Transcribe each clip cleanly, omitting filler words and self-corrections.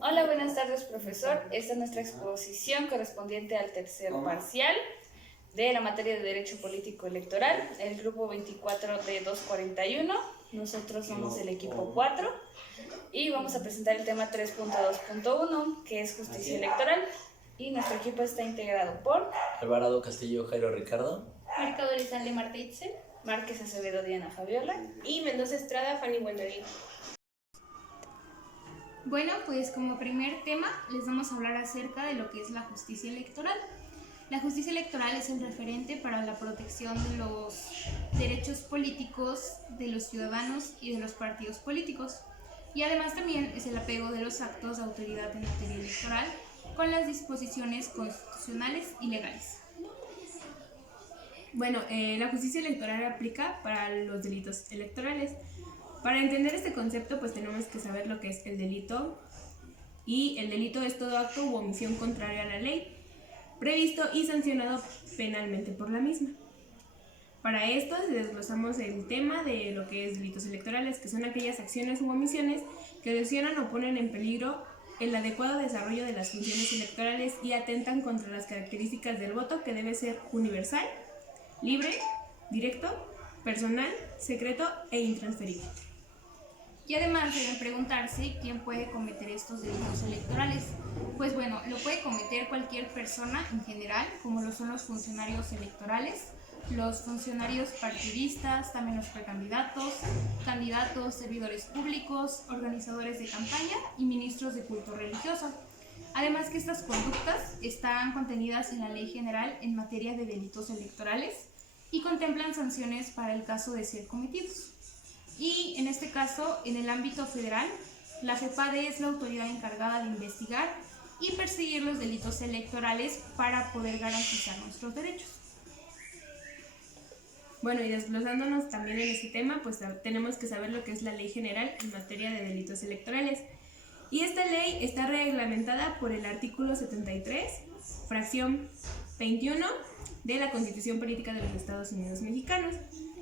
Hola, buenas tardes, profesor. Esta es nuestra exposición correspondiente al tercer parcial de la materia de Derecho Político Electoral, el grupo 24 de 241. Nosotros somos el equipo 4 y vamos a presentar el tema 3.2.1, que es justicia electoral. Y nuestro equipo está integrado por Alvarado Castillo Jairo Ricardo, Marcado Elizalde Marta Itzel, Márquez Acevedo Diana Fabiola y Mendoza Estrada Fanny Buendavid. Bueno, pues como primer tema les vamos a hablar acerca de lo que es la justicia electoral. La justicia electoral es el referente para la protección de los derechos políticos de los ciudadanos y de los partidos políticos. Y además también es el apego de los actos de autoridad en materia electoral con las disposiciones constitucionales y legales. Bueno, la justicia electoral aplica para los delitos electorales. Para entender este concepto, pues tenemos que saber lo que es el delito. Y el delito es todo acto u omisión contraria a la ley, previsto y sancionado penalmente por la misma. Para esto desglosamos el tema de lo que es delitos electorales, que son aquellas acciones u omisiones que lesionan o ponen en peligro el adecuado desarrollo de las funciones electorales y atentan contra las características del voto, que debe ser universal, libre, directo, personal, secreto e intransferible. Y además deben preguntarse quién puede cometer estos delitos electorales. Pues bueno, lo puede cometer cualquier persona en general, como lo son los funcionarios electorales, los funcionarios partidistas, también los precandidatos, candidatos, servidores públicos, organizadores de campaña y ministros de culto religioso. Además que estas conductas están contenidas en la Ley General en materia de delitos electorales y contemplan sanciones para el caso de ser cometidos. Y en este caso, en el ámbito federal, la FEPADE es la autoridad encargada de investigar y perseguir los delitos electorales para poder garantizar nuestros derechos. Bueno, y desglosándonos también en este tema, pues tenemos que saber lo que es la Ley General en materia de delitos electorales. Y esta ley está reglamentada por el artículo 73, fracción 21 de la Constitución Política de los Estados Unidos Mexicanos,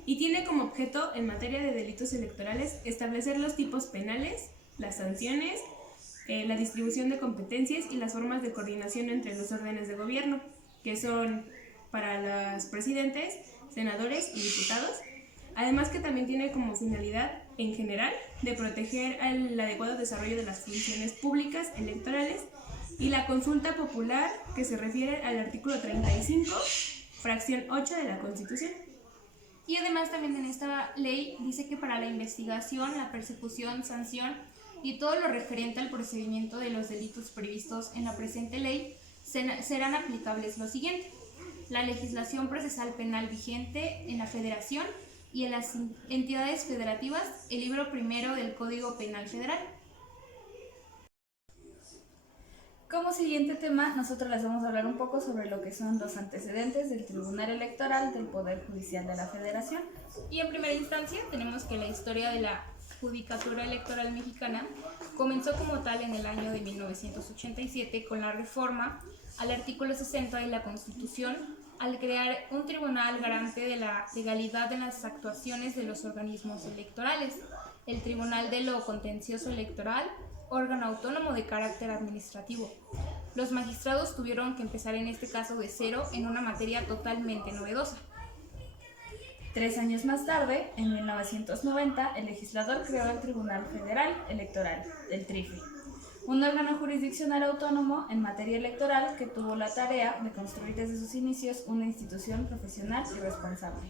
y tiene como objeto, en materia de delitos electorales, establecer los tipos penales, las sanciones, la distribución de competencias y las formas de coordinación entre los órdenes de gobierno, que son para los presidentes, senadores y diputados. Además que también tiene como finalidad, en general, de proteger el adecuado desarrollo de las funciones públicas electorales y la consulta popular, que se refiere al artículo 35, fracción 8 de la Constitución. Y además también en esta ley dice que para la investigación, la persecución, sanción y todo lo referente al procedimiento de los delitos previstos en la presente ley serán aplicables lo siguiente: la legislación procesal penal vigente en la Federación y en las entidades federativas, el libro primero del Código Penal Federal. Como siguiente tema, nosotros les vamos a hablar un poco sobre lo que son los antecedentes del Tribunal Electoral del Poder Judicial de la Federación. Y en primera instancia tenemos que la historia de la Judicatura Electoral Mexicana comenzó como tal en el año de 1987 con la reforma al artículo 60 de la Constitución, al crear un tribunal garante de la legalidad en las actuaciones de los organismos electorales, el Tribunal de lo Contencioso Electoral, órgano autónomo de carácter administrativo. Los magistrados tuvieron que empezar en este caso de cero en una materia totalmente novedosa. 3 años más tarde, en 1990, el legislador creó el Tribunal Federal Electoral, el TRIFE, un órgano jurisdiccional autónomo en materia electoral que tuvo la tarea de construir desde sus inicios una institución profesional y responsable.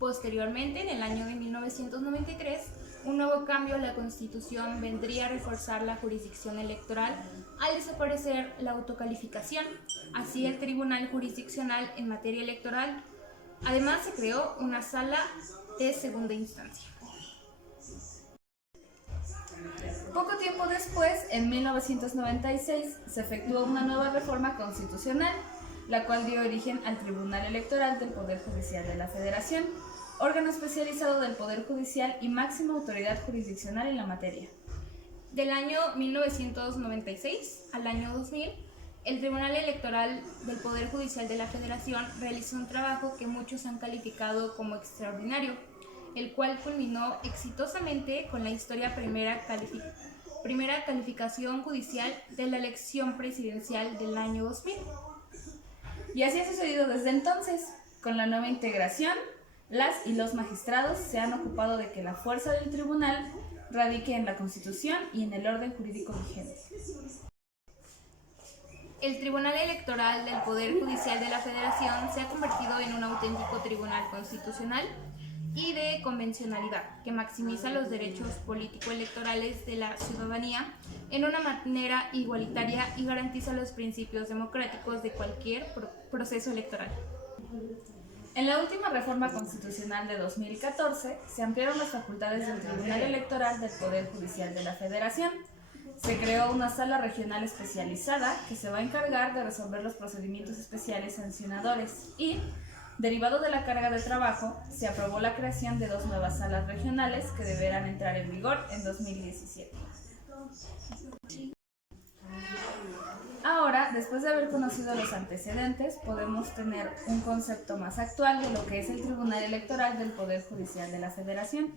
Posteriormente, en el año de 1993, un nuevo cambio a la Constitución vendría a reforzar la jurisdicción electoral al desaparecer la autocalificación, así el Tribunal Jurisdiccional en materia electoral. Además, se creó una sala de segunda instancia. Poco tiempo después, en 1996, se efectuó una nueva reforma constitucional, la cual dio origen al Tribunal Electoral del Poder Judicial de la Federación, órgano especializado del Poder Judicial y máxima autoridad jurisdiccional en la materia. Del año 1996 al año 2000, el Tribunal Electoral del Poder Judicial de la Federación realizó un trabajo que muchos han calificado como extraordinario. el cual culminó exitosamente con la historia primera calificación judicial de la elección presidencial del año 2000. Y así ha sucedido desde entonces. Con la nueva integración, las y los magistrados se han ocupado de que la fuerza del tribunal radique en la Constitución y en el orden jurídico vigente. El Tribunal Electoral del Poder Judicial de la Federación se ha convertido en un auténtico tribunal constitucional y de convencionalidad que maximiza los derechos político-electorales de la ciudadanía en una manera igualitaria y garantiza los principios democráticos de cualquier proceso electoral. En la última reforma constitucional de 2014 se ampliaron las facultades del Tribunal Electoral del Poder Judicial de la Federación. Se creó una sala regional especializada que se va a encargar de resolver los procedimientos especiales sancionadores y, derivado de la carga de trabajo, se aprobó la creación de 2 nuevas salas regionales que deberán entrar en vigor en 2017. Ahora, después de haber conocido los antecedentes, podemos tener un concepto más actual de lo que es el Tribunal Electoral del Poder Judicial de la Federación.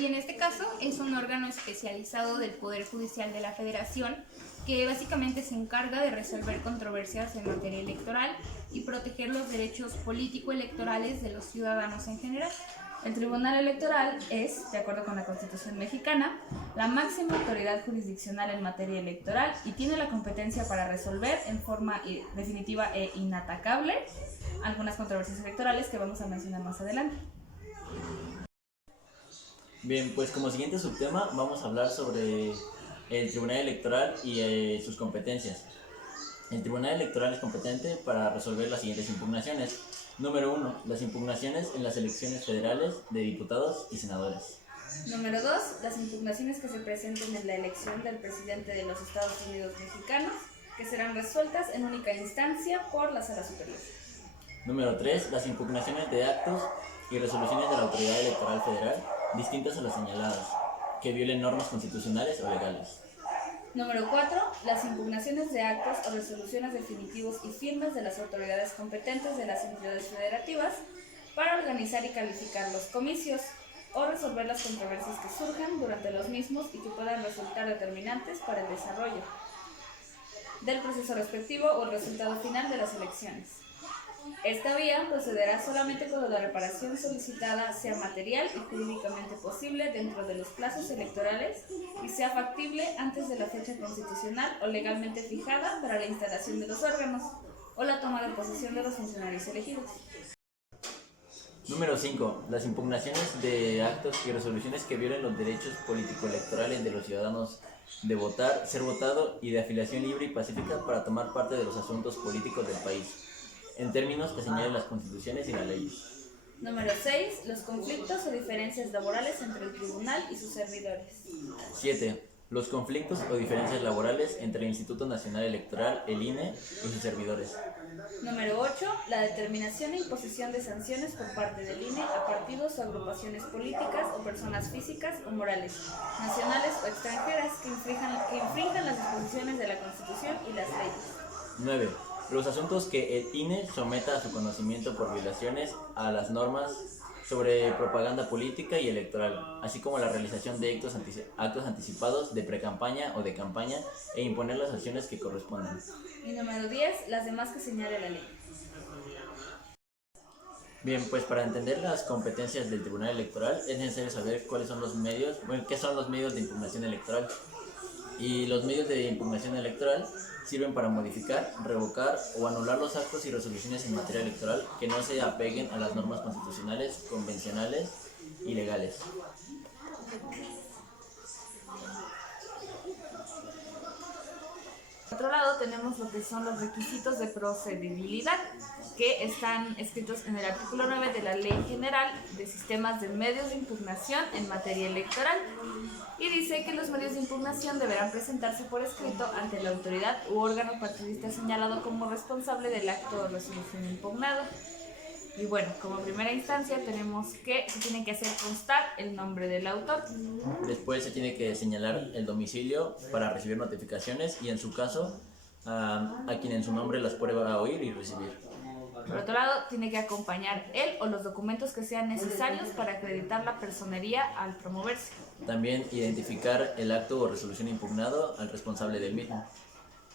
Y en este caso es un órgano especializado del Poder Judicial de la Federación que básicamente se encarga de resolver controversias en materia electoral y proteger los derechos político-electorales de los ciudadanos en general. El Tribunal Electoral es, de acuerdo con la Constitución mexicana, la máxima autoridad jurisdiccional en materia electoral y tiene la competencia para resolver en forma definitiva e inatacable algunas controversias electorales que vamos a mencionar más adelante. Bien, pues como siguiente subtema vamos a hablar sobre el Tribunal Electoral y sus competencias. El Tribunal Electoral es competente para resolver las siguientes impugnaciones. Número 1. Las impugnaciones en las elecciones federales de diputados y senadores. Número 2. Las impugnaciones que se presenten en la elección del presidente de los Estados Unidos mexicanos, que serán resueltas en única instancia por la Sala Superior. Número 3. Las impugnaciones de actos y resoluciones de la Autoridad Electoral Federal distintas a las señaladas, que violen normas constitucionales o legales. Número 4. Las impugnaciones de actos o resoluciones definitivos y firmes de las autoridades competentes de las entidades federativas para organizar y calificar los comicios o resolver las controversias que surjan durante los mismos y que puedan resultar determinantes para el desarrollo del proceso respectivo o el resultado final de las elecciones. Esta vía procederá solamente cuando la reparación solicitada sea material y jurídicamente posible dentro de los plazos electorales y sea factible antes de la fecha constitucional o legalmente fijada para la instalación de los órganos o la toma de posesión de los funcionarios elegidos. Número 5. Las impugnaciones de actos y resoluciones que violen los derechos político-electorales de los ciudadanos de votar, ser votado y de afiliación libre y pacífica para tomar parte de los asuntos políticos del país, en términos que señalen las constituciones y las leyes. Número 6. Los conflictos o diferencias laborales entre el tribunal y sus servidores. 7. Los conflictos o diferencias laborales entre el Instituto Nacional Electoral, el INE, y sus servidores. Número 8. La determinación e imposición de sanciones por parte del INE a partidos o agrupaciones políticas o personas físicas o morales, nacionales o extranjeras que infrinjan las disposiciones de la Constitución y las leyes. 9. Los asuntos que el INE someta a su conocimiento por violaciones a las normas sobre propaganda política y electoral, así como la realización de actos anticipados de precampaña o de campaña e imponer las acciones que correspondan. Y número 10. Las demás que señale la ley. Bien, pues para entender las competencias del Tribunal Electoral es necesario saber qué son los medios de impugnación electoral. Y los medios de impugnación electoral sirven para modificar, revocar o anular los actos y resoluciones en materia electoral que no se apeguen a las normas constitucionales, convencionales y legales. Por otro lado, tenemos lo que son los requisitos de procedibilidad, que están escritos en el artículo 9 de la Ley General de Sistemas de Medios de Impugnación en materia electoral, y dice que los medios de impugnación deberán presentarse por escrito ante la autoridad u órgano partidista señalado como responsable del acto o resolución impugnado. Y bueno, como primera instancia tenemos que se tiene que hacer constar el nombre del autor. Después se tiene que señalar el domicilio para recibir notificaciones y en su caso a quien en su nombre las pueda oír y recibir. Por otro lado, tiene que acompañar él o los documentos que sean necesarios para acreditar la personería al promoverse. También identificar el acto o resolución impugnado al responsable del mismo.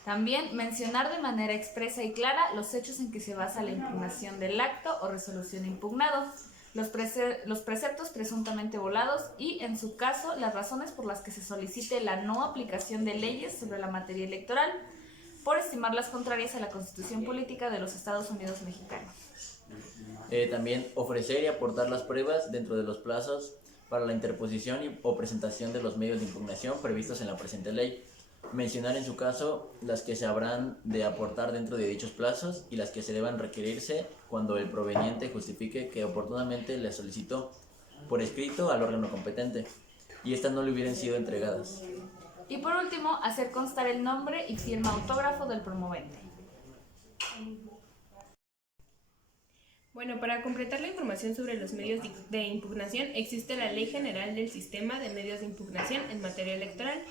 También mencionar de manera expresa y clara los hechos en que se basa la impugnación del acto o resolución impugnado, los preceptos presuntamente violados y, en su caso, las razones por las que se solicite la no aplicación de leyes sobre la materia electoral, por estimarlas contrarias a la Constitución Política de los Estados Unidos Mexicanos. También ofrecer y aportar las pruebas dentro de los plazos para la interposición o presentación de los medios de impugnación previstos en la presente ley. Mencionar en su caso las que se habrán de aportar dentro de dichos plazos y las que se deban requerirse cuando el proveniente justifique que oportunamente le solicitó por escrito al órgano competente y estas no le hubieran sido entregadas. Y por último, hacer constar el nombre y firma autógrafo del promovente. Bueno, para completar la información sobre los medios de impugnación, existe la Ley General del Sistema de Medios de Impugnación en materia electoral.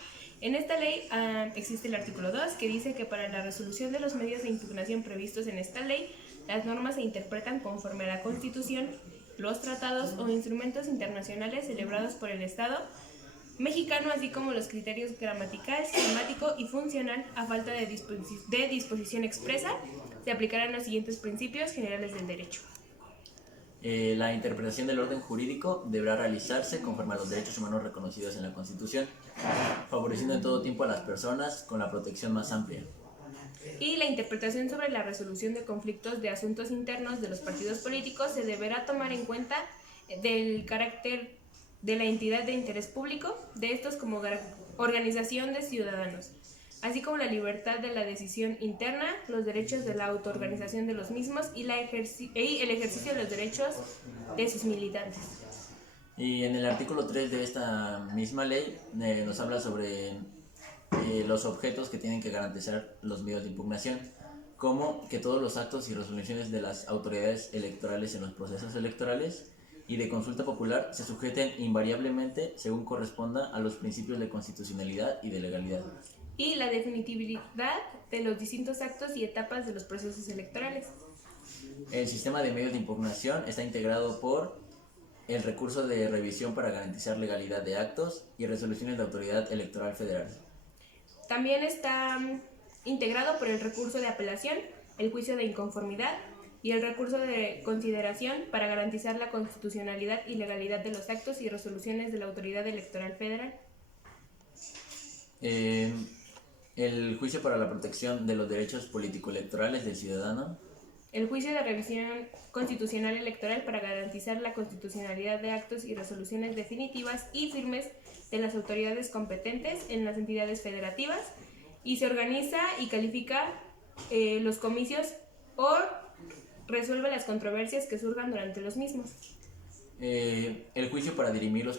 En esta ley existe el artículo 2 que dice que para la resolución de los medios de impugnación previstos en esta ley, las normas se interpretan conforme a la Constitución, los tratados o instrumentos internacionales celebrados por el Estado mexicano, así como los criterios gramatical, sistemático y funcional. A falta de disposición expresa, se aplicarán los siguientes principios generales del derecho. La interpretación del orden jurídico deberá realizarse conforme a los derechos humanos reconocidos en la Constitución, favoreciendo en todo tiempo a las personas con la protección más amplia. Y la interpretación sobre la resolución de conflictos de asuntos internos de los partidos políticos se deberá tomar en cuenta del carácter de la entidad de interés público de estos como organización de ciudadanos, así como la libertad de la decisión interna, los derechos de la autoorganización de los mismos y el ejercicio de los derechos de sus militantes. Y en el artículo 3 de esta misma ley nos habla sobre los objetos que tienen que garantizar los medios de impugnación, como que todos los actos y resoluciones de las autoridades electorales en los procesos electorales y de consulta popular se sujeten invariablemente según corresponda a los principios de constitucionalidad y de legalidad. Y la definitividad de los distintos actos y etapas de los procesos electorales. El sistema de medios de impugnación está integrado por el recurso de revisión para garantizar legalidad de actos y resoluciones de autoridad electoral federal. También está integrado por el recurso de apelación, el juicio de inconformidad y el recurso de consideración para garantizar la constitucionalidad y legalidad de los actos y resoluciones de la autoridad electoral federal. El juicio para la protección de los derechos político-electorales del ciudadano. El juicio de revisión constitucional electoral para garantizar la constitucionalidad de actos y resoluciones definitivas y firmes de las autoridades competentes en las entidades federativas y se organiza y califica los comicios o resuelve las controversias que surjan durante los mismos. El juicio para dirimir los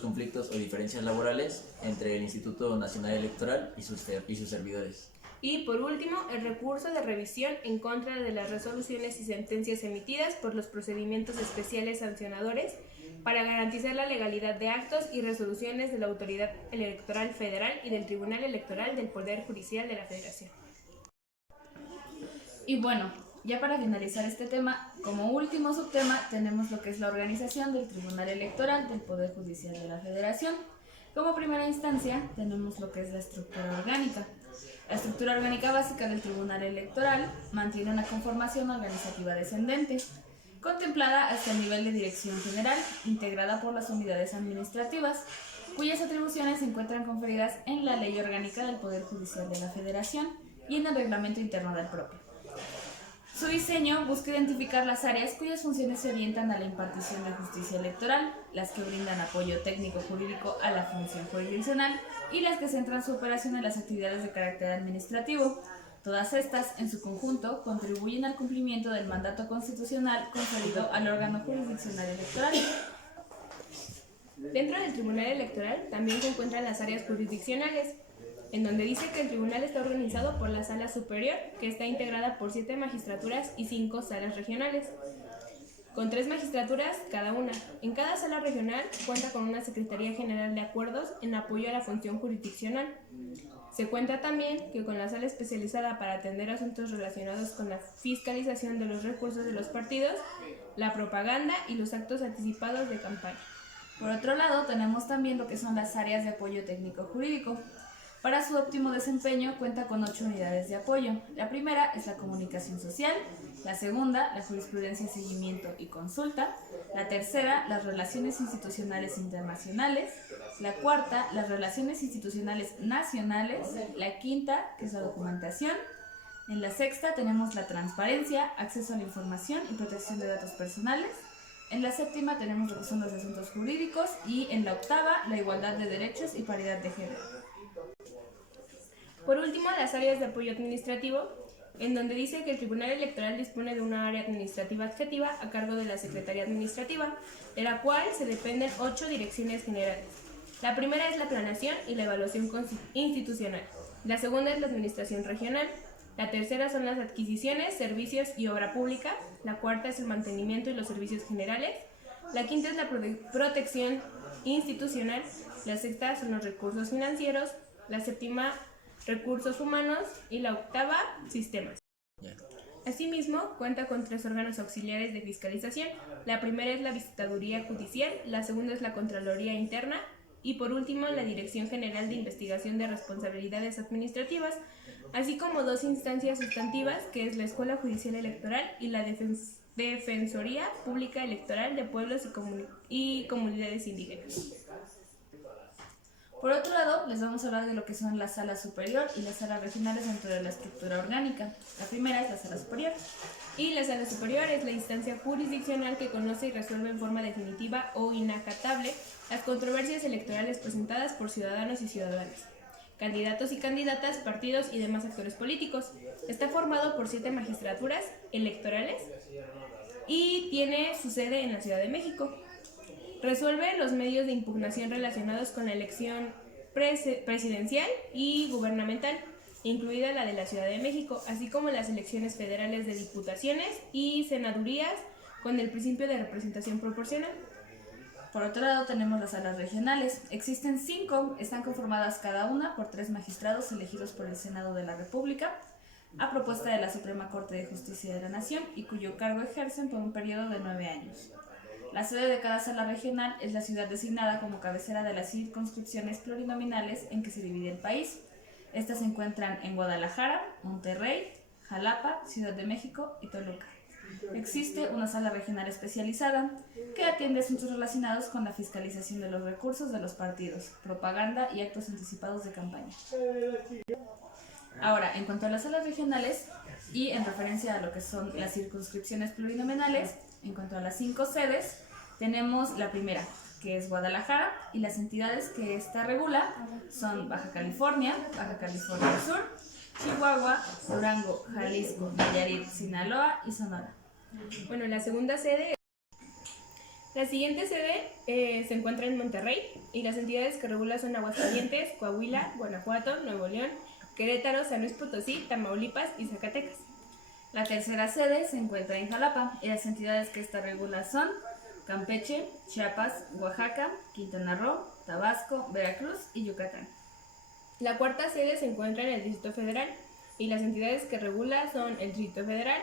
conflictos o diferencias laborales entre el Instituto Nacional Electoral y sus servidores. Y por último, el recurso de revisión en contra de las resoluciones y sentencias emitidas por los procedimientos especiales sancionadores para garantizar la legalidad de actos y resoluciones de la Autoridad Electoral Federal y del Tribunal Electoral del Poder Judicial de la Federación. Y bueno, ya para finalizar este tema, como último subtema tenemos lo que es la organización del Tribunal Electoral del Poder Judicial de la Federación. Como primera instancia tenemos lo que es la estructura orgánica. La estructura orgánica básica del Tribunal Electoral mantiene una conformación organizativa descendente, contemplada hasta el nivel de dirección general, integrada por las unidades administrativas, cuyas atribuciones se encuentran conferidas en la Ley Orgánica del Poder Judicial de la Federación y en el reglamento interno del propio. Su diseño busca identificar las áreas cuyas funciones se orientan a la impartición de justicia electoral, las que brindan apoyo técnico-jurídico a la función jurisdiccional y las que centran su operación en las actividades de carácter administrativo. Todas estas, en su conjunto, contribuyen al cumplimiento del mandato constitucional conferido al órgano jurisdiccional electoral. Dentro del Tribunal Electoral también se encuentran las áreas jurisdiccionales, en donde dice que el tribunal está organizado por la Sala Superior, que está integrada por 7 magistraturas y 5 salas regionales. con 3 magistraturas cada una. En cada sala regional cuenta con una Secretaría General de Acuerdos en apoyo a la función jurisdiccional. Se cuenta también que con la sala especializada para atender asuntos relacionados con la fiscalización de los recursos de los partidos, la propaganda y los actos anticipados de campaña. Por otro lado, tenemos también lo que son las áreas de apoyo técnico jurídico. Para su óptimo desempeño cuenta con 8 unidades de apoyo. La primera es la comunicación social, la segunda, la jurisprudencia, seguimiento y consulta, la tercera, las relaciones institucionales internacionales, la cuarta, las relaciones institucionales nacionales, la quinta, que es la documentación. En la sexta tenemos la transparencia, acceso a la información y protección de datos personales. En la séptima tenemos lo que son los asuntos jurídicos y en la octava, la igualdad de derechos y paridad de género. Por último, las áreas de apoyo administrativo, en donde dice que el Tribunal Electoral dispone de una área administrativa adjetiva a cargo de la Secretaría Administrativa, de la cual se dependen 8 direcciones generales. La primera es la planeación y la evaluación institucional. La segunda es la administración regional. La tercera son las adquisiciones, servicios y obra pública. La cuarta es el mantenimiento y los servicios generales. La quinta es la protección institucional. La sexta son los recursos financieros. La séptima, recursos humanos, y la octava, sistemas. Asimismo, cuenta con 3 órganos auxiliares de fiscalización. La primera es la Visitaduría Judicial, la segunda es la Contraloría Interna y por último la Dirección General de Investigación de Responsabilidades Administrativas, así como 2 instancias sustantivas, que es la Escuela Judicial Electoral y la Defensoría Pública Electoral de Pueblos y Comunidades Indígenas. Por otro lado, les vamos a hablar de lo que son la sala superior y las salas regionales dentro de la estructura orgánica. La primera es la sala superior. Y la sala superior es la instancia jurisdiccional que conoce y resuelve en forma definitiva o inacatable las controversias electorales presentadas por ciudadanos y ciudadanas, candidatos y candidatas, partidos y demás actores políticos. Está formado por 7 magistraturas electorales y tiene su sede en la Ciudad de México. Resuelve los medios de impugnación relacionados con la elección presidencial y gubernamental, incluida la de la Ciudad de México, así como las elecciones federales de diputaciones y senadurías con el principio de representación proporcional. Por otro lado tenemos las salas regionales. Existen 5, están conformadas cada una por 3 magistrados elegidos por el Senado de la República, a propuesta de la Suprema Corte de Justicia de la Nación y cuyo cargo ejercen por un periodo de 9 años. La sede de cada sala regional es la ciudad designada como cabecera de las circunscripciones plurinominales en que se divide el país. Estas se encuentran en Guadalajara, Monterrey, Jalapa, Ciudad de México y Toluca. Existe una sala regional especializada que atiende asuntos relacionados con la fiscalización de los recursos de los partidos, propaganda y actos anticipados de campaña. Ahora, en cuanto a las salas regionales y en referencia a lo que son las circunscripciones plurinominales, en cuanto a las 5 sedes, tenemos la primera, que es Guadalajara, y las entidades que esta regula son Baja California Sur, Chihuahua, Durango, Jalisco, Nayarit, Sinaloa y Sonora. Bueno, la segunda sede, la siguiente sede se encuentra en Monterrey y las entidades que regula son Aguascalientes, Coahuila, Guanajuato, Nuevo León, Querétaro, San Luis Potosí, Tamaulipas y Zacatecas. La tercera sede se encuentra en Jalapa y las entidades que esta regula son Campeche, Chiapas, Oaxaca, Quintana Roo, Tabasco, Veracruz y Yucatán. La cuarta sede se encuentra en el Distrito Federal y las entidades que regula son el Distrito Federal,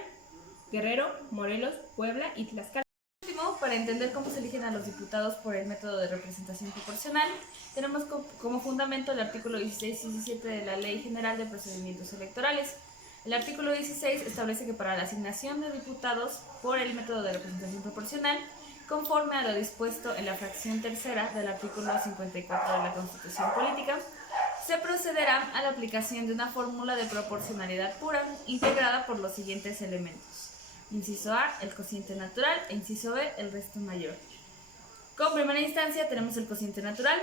Guerrero, Morelos, Puebla y Tlaxcala. Por último, para entender cómo se eligen a los diputados por el método de representación proporcional, tenemos como fundamento el artículo 16 y 17 de la Ley General de Procedimientos Electorales. El artículo 16 establece que para la asignación de diputados por el método de representación proporcional, conforme a lo dispuesto en la fracción tercera del artículo 54 de la Constitución Política, se procederá a la aplicación de una fórmula de proporcionalidad pura integrada por los siguientes elementos. Inciso A, el cociente natural, e inciso B, el resto mayor. Como primera instancia tenemos el cociente natural.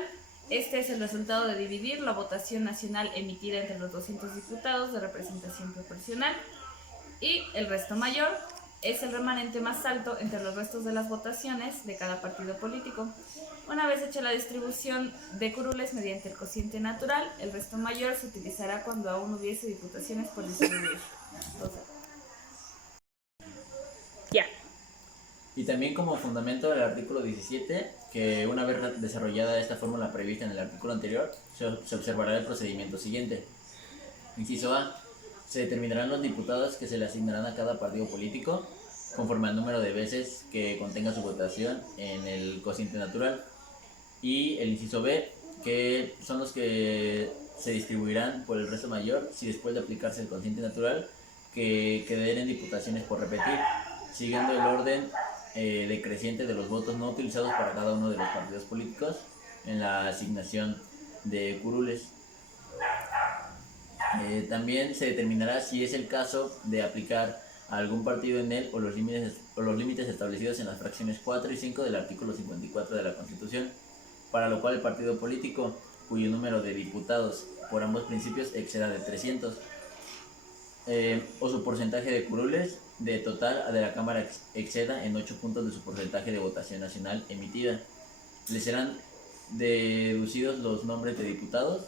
Este es el resultado de dividir la votación nacional emitida entre los 200 diputados de representación proporcional, y el resto mayor es el remanente más alto entre los restos de las votaciones de cada partido político. Una vez hecha la distribución de curules mediante el cociente natural, el resto mayor se utilizará cuando aún hubiese diputaciones por distribuir. Ya. Y también como fundamento del artículo 17, que una vez desarrollada esta fórmula prevista en el artículo anterior, se observará el procedimiento siguiente. Inciso A. Se determinarán los diputados que se le asignarán a cada partido político conforme al número de veces que contenga su votación en el cociente natural. Y el inciso B, que son los que se distribuirán por el resto mayor si después de aplicarse el cociente natural que queden diputaciones por repetir, siguiendo el orden decreciente de los votos no utilizados para cada uno de los partidos políticos en la asignación de curules. También se determinará si es el caso de aplicar a algún partido en él o los límites establecidos en las fracciones 4 y 5 del artículo 54 de la Constitución, para lo cual el partido político cuyo número de diputados por ambos principios exceda de 300 o su porcentaje de curules de total de la Cámara exceda en 8 puntos de su porcentaje de votación nacional emitida. Le serán deducidos los nombres de diputados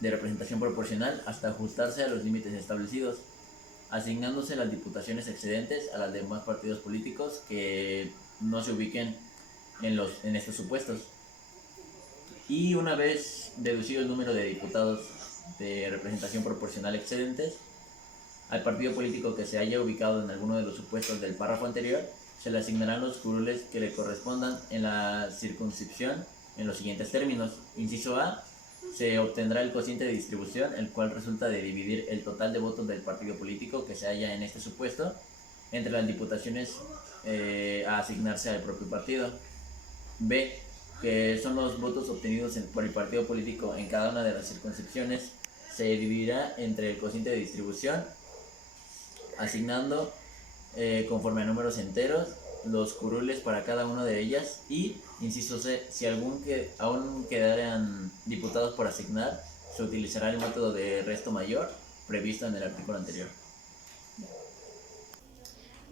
de representación proporcional hasta ajustarse a los límites establecidos, asignándose las diputaciones excedentes a las demás partidos políticos que no se ubiquen en estos supuestos. Y una vez deducido el número de diputados de representación proporcional excedentes, al partido político que se haya ubicado en alguno de los supuestos del párrafo anterior, se le asignarán los curules que le correspondan en la circunscripción en los siguientes términos. Inciso A. Se obtendrá el cociente de distribución, el cual resulta de dividir el total de votos del partido político que se halla en este supuesto entre las diputaciones a asignarse al propio partido. B. Que son los votos obtenidos por el partido político en cada una de las circunscripciones. Se dividirá entre el cociente de distribución, asignando conforme a números enteros los curules para cada una de ellas. Y, inciso C, si aún quedaran diputados por asignar, se utilizará el método de resto mayor previsto en el artículo anterior.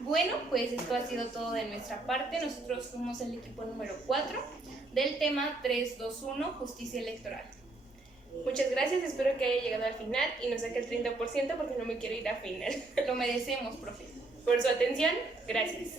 Bueno, pues esto ha sido todo de nuestra parte. Nosotros fuimos el equipo número 4 del tema 321, justicia electoral. Muchas gracias, espero que haya llegado al final y nos saque el 30% porque no me quiero ir a final. Lo merecemos, profe. Por su atención, gracias.